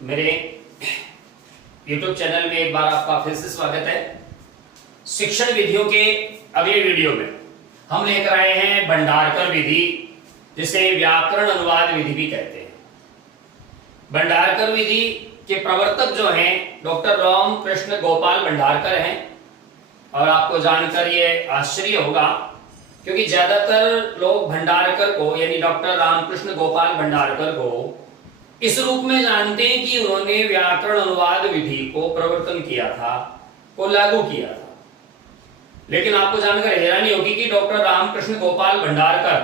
मेरे YouTube channel में एक बार आपका फिर से स्वागत है। शिक्षण विधियों के अगले वीडियो में हम लेकर आए हैं भंडारकर विधि, जिसे व्याकरण अनुवाद विधि भी कहते हैं। भंडारकर विधि के प्रवर्तक जो हैं डॉक्टर रामकृष्ण गोपाल भंडारकर हैं। और आपको जानकर ये आश्चर्य होगा क्योंकि ज्यादातर लोग भंडारकर को यानी डॉक्टर रामकृष्ण गोपाल भंडारकर को इस रूप में जानते हैं कि उन्होंने व्याकरण अनुवाद विधि को प्रवर्तन किया था, को लागू किया था। लेकिन आपको जानकर हैरानी होगी कि डॉक्टर रामकृष्ण गोपाल भंडारकर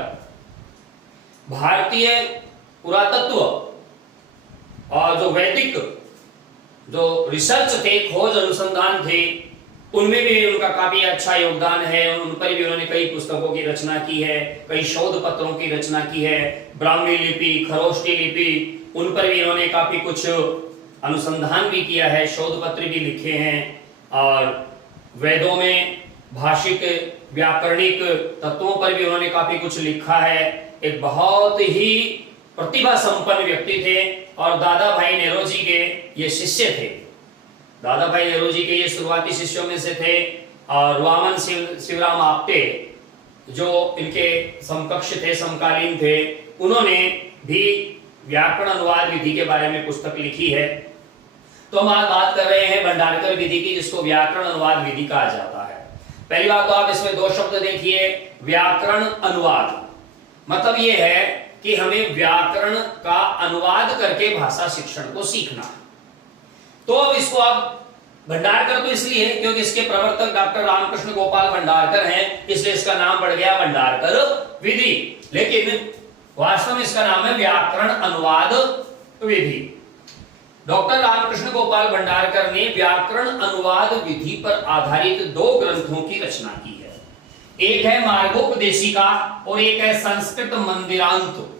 भारतीय पुरातत्व और जो वैदिक जो रिसर्च थे, खोज अनुसंधान थे, उनमें भी उनका काफी अच्छा योगदान है। उन पर भी उन्होंने कई पुस्तकों की रचना की है, कई शोध पत्रों की रचना की है। ब्राह्मी लिपि, खरोष्टी लिपि, उन पर भी उन्होंने काफी कुछ अनुसंधान भी किया है, शोध पत्र भी लिखे हैं। और वेदों में भाषिक व्याकरणिक तत्वों पर भी उन्होंने काफी कुछ लिखा है। एक बहुत ही प्रतिभा संपन्न व्यक्ति थे और दादा भाई नेरोजी के ये शिष्य थे। दादा भाई नेरोजी के ये शुरुआती शिष्यों में से थे। और वामन शिवराम आपटे जो इनके समकक्ष थे, समकालीन थे, उन्होंने भी व्याकरण अनुवाद विधि के बारे में पुस्तक लिखी है। तो हम आज बात कर रहे हैं भंडारकर विधि की, जिसको व्याकरण अनुवाद विधि कहा जाता है। पहली बात तो आप इसमें दो शब्द देखिए। व्याकरण अनुवाद मतलब ये है कि हमें व्याकरण का अनुवाद करके भाषा शिक्षण को सीखना है। तो अब इसको आप भंडारकर तो इसलिए है क्योंकि इसके प्रवर्तक डॉक्टर रामकृष्ण गोपाल भंडारकर हैं, इसलिए इसका नाम पड़ गया भंडारकर विधि। लेकिन वास्तव में इसका नाम है व्याकरण अनुवाद विधि। डॉक्टर रामकृष्ण गोपाल भंडारकर ने व्याकरण अनुवाद विधि पर आधारित दो ग्रंथों की रचना की है। एक है मार्गोपदेशिका और एक है संस्कृत मंदिरांत।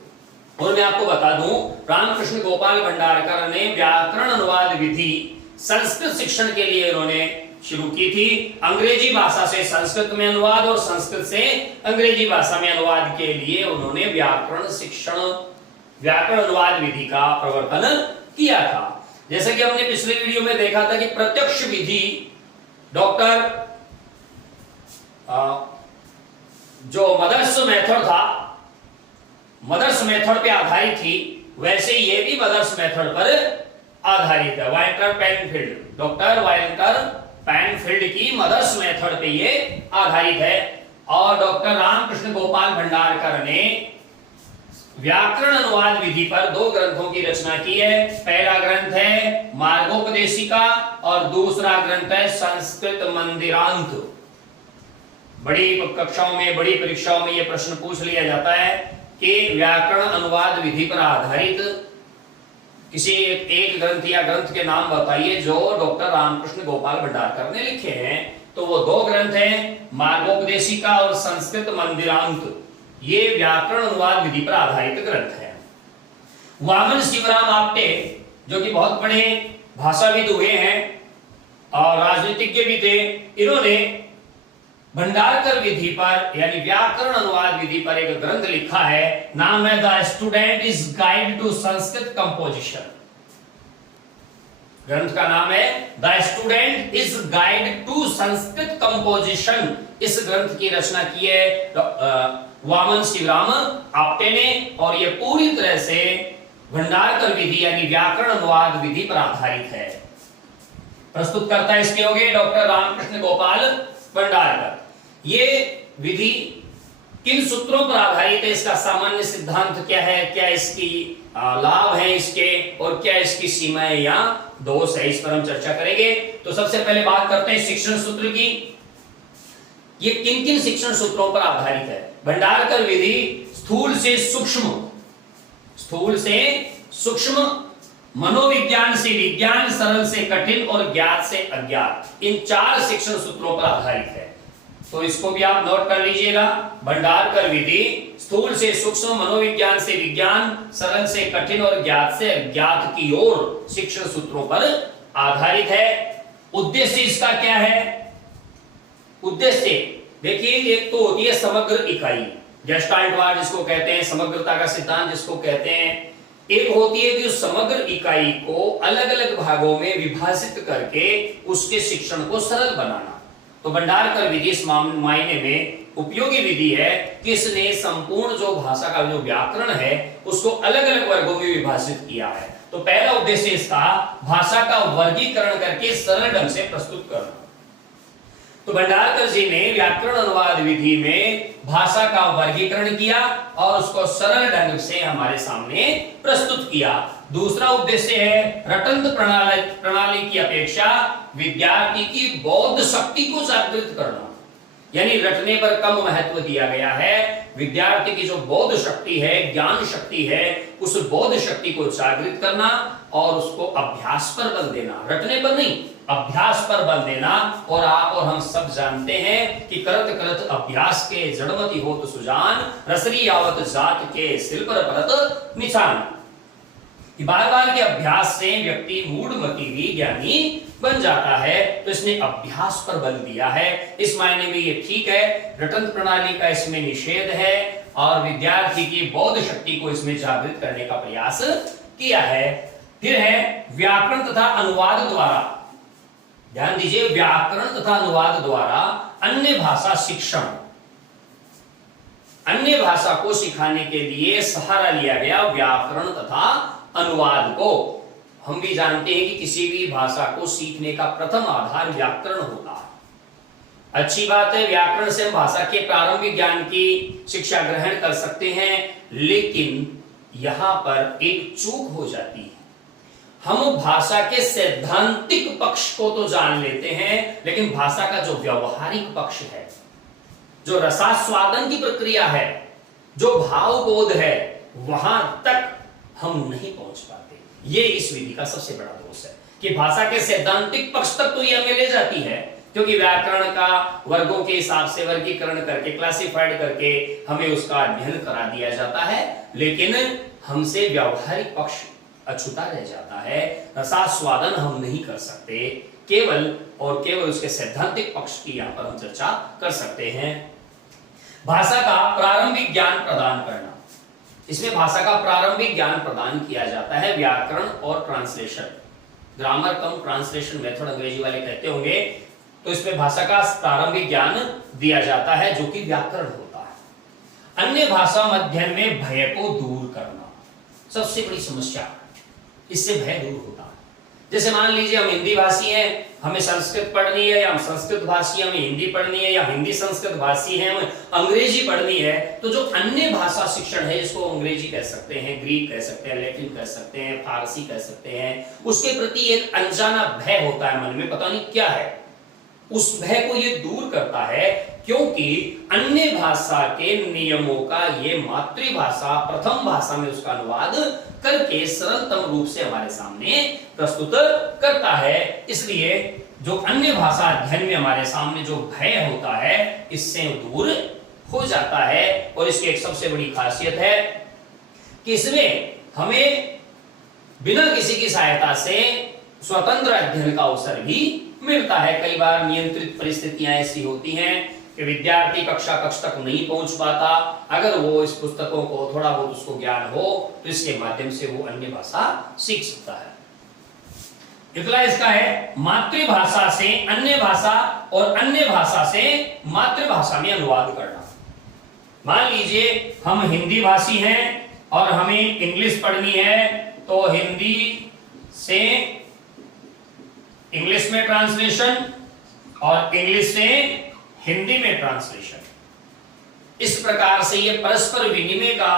और मैं आपको बता दूं, रामकृष्ण गोपाल भंडारकर ने व्याकरण अनुवाद विधि संस्कृत शिक्षण के लिए उन्होंने शुरू की थी। अंग्रेजी भाषा से संस्कृत में अनुवाद और संस्कृत से अंग्रेजी भाषा में अनुवाद के लिए उन्होंने व्याकरण शिक्षण, व्याकरण अनुवाद विधि का प्रवर्तन किया था। जैसे कि हमने पिछले वीडियो में देखा था कि प्रत्यक्ष विधि डॉक्टर जो मदर्स मेथड था, मदर्स मेथड पे आधारित थी, वैसे ये भी मदर्स मेथड पर आधारित है। Walter Penfield, doctor Walter Penfield की मदर्स मेथड पे ये आधारित है। और डॉक्टर रामकृष्ण गोपाल भंडारकर ने व्याकरण अनुवाद विधि पर दो ग्रंथों की रचना की है। पहला ग्रंथ है मार्गोपदेशिका और दूसरा ग्रंथ है संस्कृत मंदिरांत। बड़ी कक्षाओं में, बड़ी परीक्षाओं में यह प्रश्न पूछ लिया जाता है कि व्याकरण अनुवाद विधि पर आधारित किसी एक ग्रंथ या ग्रंथ के नाम बताइए जो डॉक्टर रामकृष्ण गोपाल भंडारकर ने लिखे हैं। तो वो दो ग्रंथ हैं, मार्गोपदेशिका और संस्कृत मंदिरांत। ये व्याकरण अनुवाद विधि पर आधारित ग्रंथ है। वामन शिवराम आपटे जो कि बहुत बड़े भाषाविद हुए हैं और राजनीतिज्ञ भी थे, इन्होंने भंडारकर विधि पर यानी व्याकरण अनुवाद विधि पर एक ग्रंथ लिखा है। नाम है the student is guide to Sanskrit composition. ग्रंथ का नाम है the student is guide to Sanskrit composition. इस ग्रंथ की रचना की है वामन शिवराम आपटे ने और यह पूरी तरह से भंडारकर विधि यानी व्याकरण अनुवाद विधि पर आधारित है। प्रस्तुत करता इसके होंगे डॉक्टर रामकृष्ण गोपाल भंडारकर। ये विधि किन सूत्रों पर आधारित है, इसका सामान्य सिद्धांत क्या है, क्या इसकी लाभ है इसके, और क्या इसकी सीमाएं या दोष है, इस पर हम चर्चा करेंगे। तो सबसे पहले बात करते हैं शिक्षण सूत्र की। ये किन किन शिक्षण सूत्रों पर आधारित है? भंडारकर विधि स्थूल से सूक्ष्म, मनोविज्ञान से विज्ञान, सरल से कठिन और ज्ञात से अज्ञात, इन चार शिक्षण सूत्रों पर आधारित है। तो इसको भी आप नोट कर लीजिएगा। भंडारकर विधि स्थूल से सूक्ष्म, मनोविज्ञान से विज्ञान, सरल से कठिन और ज्ञात से अज्ञात की ओर शिक्षण सूत्रों पर आधारित है। उद्देश्य इसका क्या है? उद्देश्य देखिए, एक तो होती है समग्र इकाई, गेस्टाल्टवाद जिसको कहते हैं, समग्रता का सिद्धांत जिसको कहते हैं, एक होती है कि उस समग्र इकाई को अलग अलग भागों में विभाजित करके उसके शिक्षण को सरल बनाना। तो भंडारकर विधि इस मायने में उपयोगी विधि है कि इसने संपूर्ण जो भाषा का जो व्याकरण है उसको अलग अलग वर्गों में विभाजित किया है। तो पहला उद्देश्य इसका भाषा का वर्गीकरण करके सरल ढंग से प्रस्तुत करना। तो भंडारकर जी ने व्याकरण अनुवाद विधि में भाषा का वर्गीकरण किया और उसको सरल ढंग से हमारे सामने प्रस्तुत किया। दूसरा उद्देश्य है रटंत प्रणाली की अपेक्षा विद्यार्थी की बौद्ध शक्ति को जागृत करना, यानी रटने पर कम महत्व दिया गया है। विद्यार्थी की जो बौद्ध शक्ति है, ज्ञान शक्ति है, उस बौद्ध शक्ति को जागृत करना और उसको अभ्यास पर बल देना, रटने पर नहीं, अभ्यास पर बल देना। और आप और हम सब जानते हैं कि करत करत अभ्यास के जड़मति होत सुजान, रसरी आवत जात के सिल पर परत निशान। बार बार के अभ्यास से व्यक्ति मूढ़मति भी ज्ञानी बन जाता है। तो इसने अभ्यास पर बल दिया है। इस मायने में ये ठीक है, रटंत प्रणाली का इसमें निषेध है और विद्यार्थी की बौद्ध शक्ति को इसमें जागृत करने का प्रयास किया है। फिर है व्याकरण तथा अनुवाद द्वारा, ध्यान दीजिए, व्याकरण तथा अनुवाद द्वारा अन्य भाषा शिक्षण, अन्य भाषा को सिखाने के लिए सहारा लिया गया व्याकरण तथा अनुवाद को। हम भी जानते हैं कि किसी भी भाषा को सीखने का प्रथम आधार व्याकरण होता है। अच्छी बात है, व्याकरण से हम भाषा के प्रारंभिक ज्ञान की शिक्षा ग्रहण कर सकते हैं, लेकिन यहां पर एक चूक हो जाती है। हम भाषा के सैद्धांतिक पक्ष को तो जान लेते हैं, लेकिन भाषा का जो व्यवहारिक पक्ष है, जो रसास्वादन की प्रक्रिया है, जो भावबोध है, वहां तक हम नहीं पहुंच पाते। ये इस विधि का सबसे बड़ा दोष है कि भाषा के सैद्धांतिक पक्ष तक तो ये हमें ले जाती है, क्योंकि व्याकरण का वर्गों के हिसाब से वर्गीकरण करके, क्लासिफाइड करके हमें उसका अध्ययन करा दिया जाता है, लेकिन हमसे व्यवहारिक पक्ष अछूता रह जाता है। रसास्वादन हम नहीं कर सकते, केवल और केवल उसके सैद्धांतिक पक्ष की यहां पर हम चर्चा कर सकते हैं। भाषा का प्रारंभिक ज्ञान प्रदान करना, इसमें भाषा का प्रारंभिक ज्ञान प्रदान किया जाता है व्याकरण और ट्रांसलेशन, ग्रामर कम ट्रांसलेशन मेथड अंग्रेजी वाले कहते होंगे। तो इसमें भाषा का प्रारंभिक ज्ञान दिया जाता है जो कि व्याकरण होता है। अन्य भाषा अध्ययन में भय को दूर करना सबसे बड़ी समस्या, इससे भय दूर होता है। जैसे मान लीजिए हम हिंदी भाषी हैं, हमें संस्कृत पढ़नी है, या हम संस्कृत भाषी हमें हिंदी पढ़नी है, या हिंदी संस्कृत भाषी है हमें अंग्रेजी पढ़नी है, तो जो अन्य भाषा शिक्षण है, इसको अंग्रेजी कह सकते हैं, ग्रीक कह सकते हैं, लैटिन कह सकते हैं, फारसी कह सकते हैं, उसके प्रति एक अनजाना भय होता है मन में, पता नहीं क्या है। उस भय को ये दूर करता है, क्योंकि अन्य भाषा के नियमों का ये मातृभाषा प्रथम भाषा में उसका अनुवाद करके सरलतम रूप से हमारे सामने प्रस्तुत करता है। इसलिए जो अन्य भाषा अध्ययन में हमारे सामने जो भय होता है, इससे दूर हो जाता है। और इसकी एक सबसे बड़ी खासियत है कि इसमें हमें बिना किसी की सहायता से स्वतंत्र अध्ययन का अवसर भी मिलता है। कई बार नियंत्रित परिस्थितियां ऐसी होती हैं कि विद्यार्थी कक्षा तक नहीं पहुंच पाता, अगर वो इस पुस्तकों को थोड़ा बहुत उसको ज्ञान हो तो इसके माध्यम से वो अन्य भाषा सीख सकता है। अगला इसका है मातृभाषा से अन्य भाषा और अन्य भाषा से मातृभाषा में अनुवाद करना। मान लीजिए हम हिंदी भाषी हैं और हमें इंग्लिश पढ़नी है, तो हिंदी से इंग्लिश में ट्रांसलेशन और इंग्लिश से हिंदी में ट्रांसलेशन। इस प्रकार से ये परस्पर विनिमय का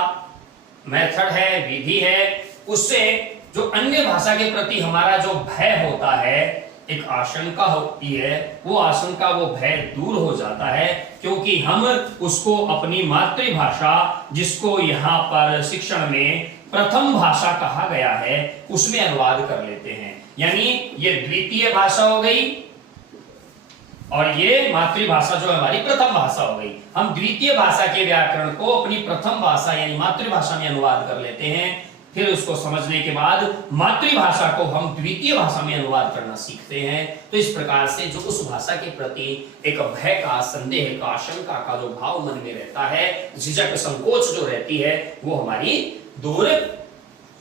मेथड है, विधि है। उससे जो अन्य भाषा के प्रति हमारा जो भय होता है, एक आशंका होती है, वो आशंका, वो भय दूर हो जाता है, क्योंकि हम उसको अपनी मातृभाषा, जिसको यहाँ पर शिक्षण में प्रथम भाषा कहा गया है, उसमें अनुवाद कर लेते हैं। यानी ये द्वितीय भाषा हो गई और ये मातृभाषा जो हमारी प्रथम भाषा हो गई। हम द्वितीय भाषा के व्याकरण को अपनी प्रथम भाषा यानी मातृभाषा में अनुवाद कर लेते हैं। फिर उसको समझने के बाद मातृभाषा को हम द्वितीय भाषा में अनुवाद करना सीखते हैं। तो इस प्रकार से जो उस भाषा के प्रति एक भय का, संदेह का, आशंका का जो भाव मन में रहता है, झिझक, संकोच जो रहती है, वो हमारी दूर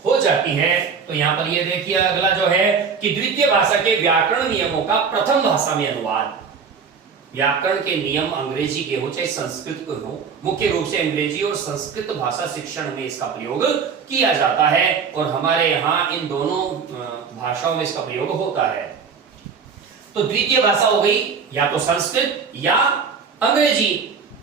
हो जाती है। तो यहाँ पर ये देखिए अगला जो है कि द्वितीय भाषा के व्याकरण नियमों का प्रथम भाषा में अनुवाद। व्याकरण के नियम अंग्रेजी के हो चाहे संस्कृत के हो, मुख्य रूप से अंग्रेजी और संस्कृत भाषा शिक्षण में इसका प्रयोग किया जाता है और हमारे यहाँ इन दोनों भाषाओं में इसका प्रयोग होता है। तो द्वितीय भाषा हो गई या तो संस्कृत या अंग्रेजी।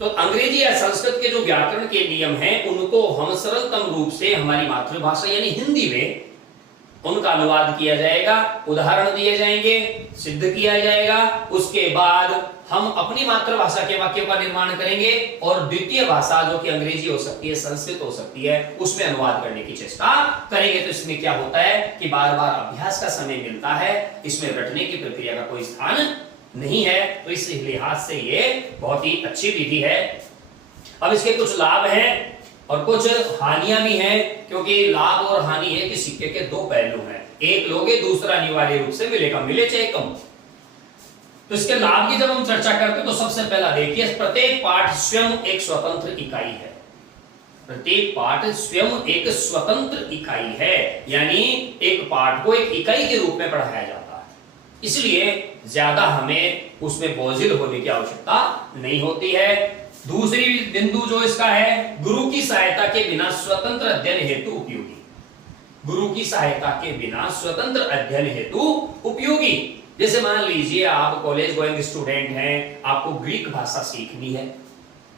तो अंग्रेजी या संस्कृत के जो व्याकरण के नियम हैं उनको हम सरलतम रूप से हमारी मातृभाषा यानी हिंदी में उनका अनुवाद किया जाएगा, उदाहरण दिए जाएंगे, सिद्ध किया जाएगा। उसके बाद हम अपनी मातृभाषा के वाक्यों का निर्माण करेंगे और द्वितीय भाषा जो कि अंग्रेजी हो सकती है, संस्कृत हो सकती है, उसमें अनुवाद करने की चेष्टा करेंगे। तो इसमें क्या होता है कि बार बार अभ्यास का समय मिलता है, इसमें रटने की प्रक्रिया का कोई स्थान नहीं है। तो इस लिहाज से ये बहुत ही अच्छी विधि है। अब इसके कुछ लाभ हैं और कुछ हानियां भी हैं, क्योंकि लाभ और हानि है कि सिक्के के दो पहलू हैं, एक लोगे दूसरा अनिवार्य रूप से मिलेगा, मिले चाहे कम। तो इसके लाभ की जब हम चर्चा करते हैं तो सबसे पहला देखिए, प्रत्येक पाठ स्वयं एक स्वतंत्र इकाई है। प्रत्येक पाठ स्वयं एक स्वतंत्र इकाई है, यानी एक पाठ को एक इकाई के रूप में पढ़ाया जाता है, इसलिए ज्यादा हमें उसमें बोझिल होने की आवश्यकता नहीं होती है। दूसरी बिंदु जो इसका है, गुरु की सहायता के बिना स्वतंत्र अध्ययन हेतु उपयोगी। गुरु की सहायता के बिना स्वतंत्र अध्ययन हेतु उपयोगी। जैसे मान लीजिए आप कॉलेज गोइंग स्टूडेंट हैं, आपको ग्रीक भाषा सीखनी है,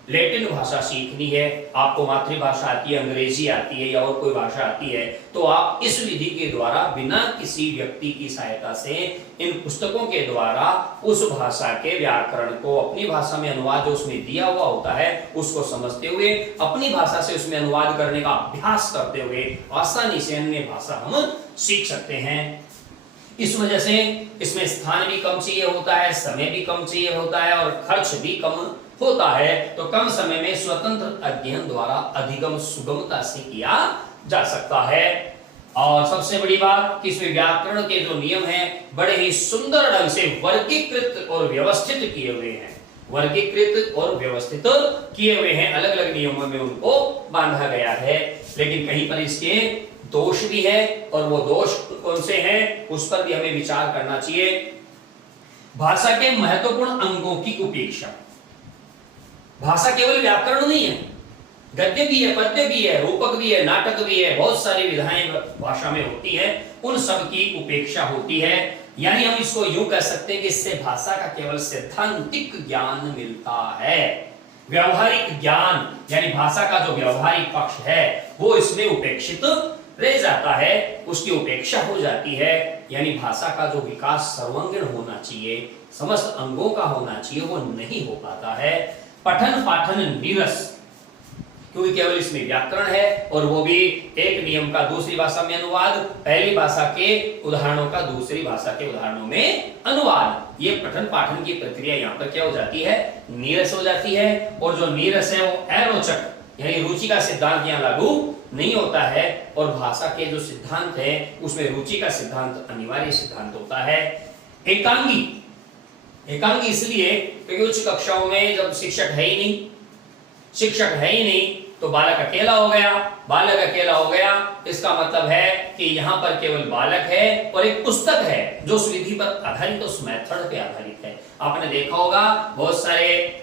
लैटिन भाषा सीखनी है, आपको मातृभाषा आती है, अंग्रेजी आती है या और कोई भाषा आती है, तो आप इस विधि के द्वारा बिना किसी व्यक्ति की सहायता से इन पुस्तकों के द्वारा उस भाषा के व्याकरण को अपनी भाषा में अनुवाद जो उसमें दिया हुआ होता है उसको समझते हुए अपनी भाषा से उसमें अनुवाद करने का अभ्यास करते हुए आसानी से अन्य भाषा हम सीख सकते हैं। इस वजह से इसमें स्थान भी कम चाहिए होता है, समय भी कम चाहिए होता है और खर्च भी कम होता है। तो कम समय में स्वतंत्र अध्ययन द्वारा अधिगम सुगमता से किया जा सकता है। और सबसे बड़ी बात कि इसमें व्याकरण के जो नियम हैं बड़े ही सुंदर ढंग से वर्गीकृत और व्यवस्थित किए हुए हैं, वर्गीकृत और व्यवस्थित किए हुए हैं, अलग अलग नियमों में उनको बांधा गया है। लेकिन कहीं पर इसके दोष भी है और वो दोष कौन से हैं उस पर भी हमें विचार करना चाहिए। भाषा के महत्वपूर्ण अंगों की उपेक्षा। भाषा केवल व्याकरण नहीं है, गद्य भी है, पद्य भी है, रूपक भी है, नाटक भी है, बहुत सारी विधाएं भाषा में होती है, उन सब की उपेक्षा होती है। यानी हम इसको यूं कह सकते हैं कि इससे भाषा का केवल सैद्धांतिक ज्ञान मिलता है, व्यवहारिक ज्ञान यानी भाषा का जो व्यवहारिक पक्ष है वो इसमें उपेक्षित रह जाता है, उसकी उपेक्षा हो जाती है। यानी भाषा का जो विकास सर्वांगीण होना चाहिए, समस्त अंगों का होना चाहिए, वो नहीं हो पाता है। पठन पाठन नीरस, क्योंकि केवल इसमें व्याकरण है और वो भी एक नियम का दूसरी भाषा में अनुवाद, पहली भाषा के उदाहरणों का दूसरी भाषा के उदाहरणों में अनुवाद। ये पठन पाठन की प्रक्रिया यहाँ पर क्या हो जाती है, नीरस हो जाती है। और जो नीरस है वो अरोचक यानी रुचि का सिद्धांत यहाँ लागू नहीं होता है और भाषा के जो सिद्धांत है उसमें रुचि का सिद्धांत अनिवार्य सिद्धांत होता है। एकांगी, एकांगी इसलिए क्योंकि उच्च कक्षाओं में जब शिक्षक है ही नहीं, शिक्षक है ही नहीं तो बालक अकेला हो गया। बालक अकेला हो गया इसका मतलब है कि यहाँ पर केवल बालक है और एक पुस्तक है जो उस विधि पर आधारित, उस मेथड पे आधारित है। आपने देखा होगा बहुत सारे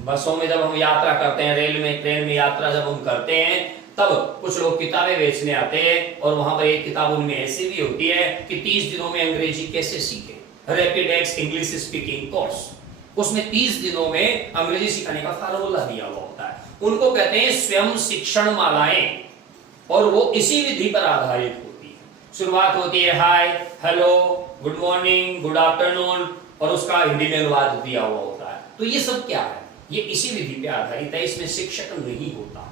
बसों में जब हम यात्रा करते हैं, रेल में, ट्रेन में यात्रा जब हम करते हैं तब कुछ लोग किताबें बेचने आते हैं और वहां पर एक किताब उनमें ऐसी भी होती है कि 30 दिनों में अंग्रेजी कैसे सीखे, rapid x English speaking course. उसमें 30 दिनों में अंग्रेजी सिखाने का फार्मूला दिया हुआ होता है। उनको कहते हैं स्वयं शिक्षण मालाएं और वो इसी विधि पर आधारित होती है। शुरुआत होती है hi, hello, good morning, good afternoon और उसका हिंदी में अनुवाद दिया हुआ होता है। तो ये सब क्या है, ये इसी विधि पे आधारित है, इसमें शिक्षक नहीं होता।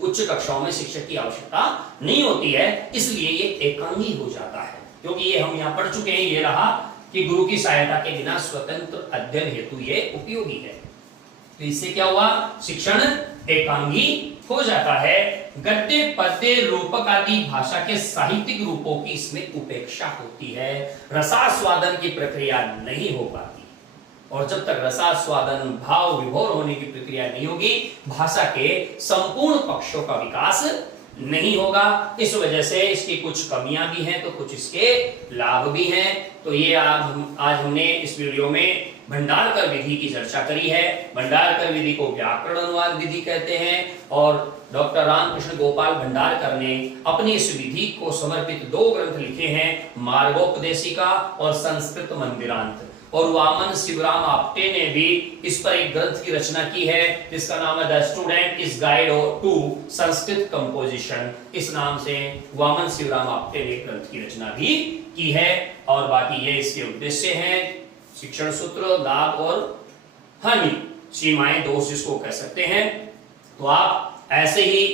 उच्च कक्षाओं में शिक्षक की आवश्यकता नहीं होती है, इसलिए ये एकांगी हो जाता है। क्योंकि ये हम यहाँ पढ़ चुके हैं, ये रहा कि गुरु की सहायता के बिना स्वतंत्र अध्ययन हेतु ये उपयोगी है। तो इससे क्या हुआ, शिक्षण एकांगी हो जाता है। गद्य पद्य रूपक आदि भाषा के साहित्यिक रूपों की इसमें उपेक्षा होती है, रसास्वादन की प्रक्रिया नहीं हो पाती। और जब तक रसास्वादन भाव विभोर होने की प्रक्रिया नहीं होगी भाषा के संपूर्ण पक्षों का विकास नहीं होगा। इस वजह से इसकी कुछ कमियां भी हैं तो कुछ इसके लाभ भी हैं। तो ये आज हमने इस वीडियो में भंडारकर विधि की चर्चा करी है। भंडारकर विधि को व्याकरण अनुवाद विधि कहते हैं और डॉक्टर रामकृष्ण गोपाल भंडारकर ने अपनी इस विधि को समर्पित 2 ग्रंथ लिखे हैं, मार्गोपदेशिका और संस्कृत मंदिरांत। और वामन शिवराम आप्टे ने भी इस पर एक ग्रंथ की रचना की है जिसका नाम है the student is guide to Sanskrit composition. इस नाम से वामन शिवराम आप्टे ने ग्रंथ की रचना भी की है। और बाकी ये इसके उद्देश्य हैं, शिक्षण सूत्र, लाभ और हानि, सीमाएं, दोष जिसको कह सकते हैं। तो आप ऐसे ही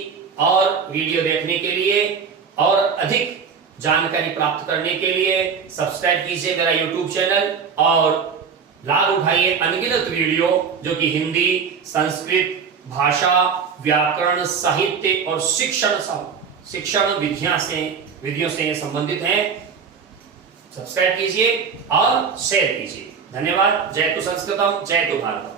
और वीडियो देखने के लिए और अधिक जानकारी प्राप्त करने के लिए सब्सक्राइब कीजिए मेरा YouTube चैनल और लाभ उठाइए अनगिनत वीडियो जो कि हिंदी, संस्कृत भाषा, व्याकरण, साहित्य और शिक्षण विधियों से संबंधित हैं। सब्सक्राइब कीजिए और शेयर कीजिए। धन्यवाद। जय तु संस्कृतम, जय तु भारतम।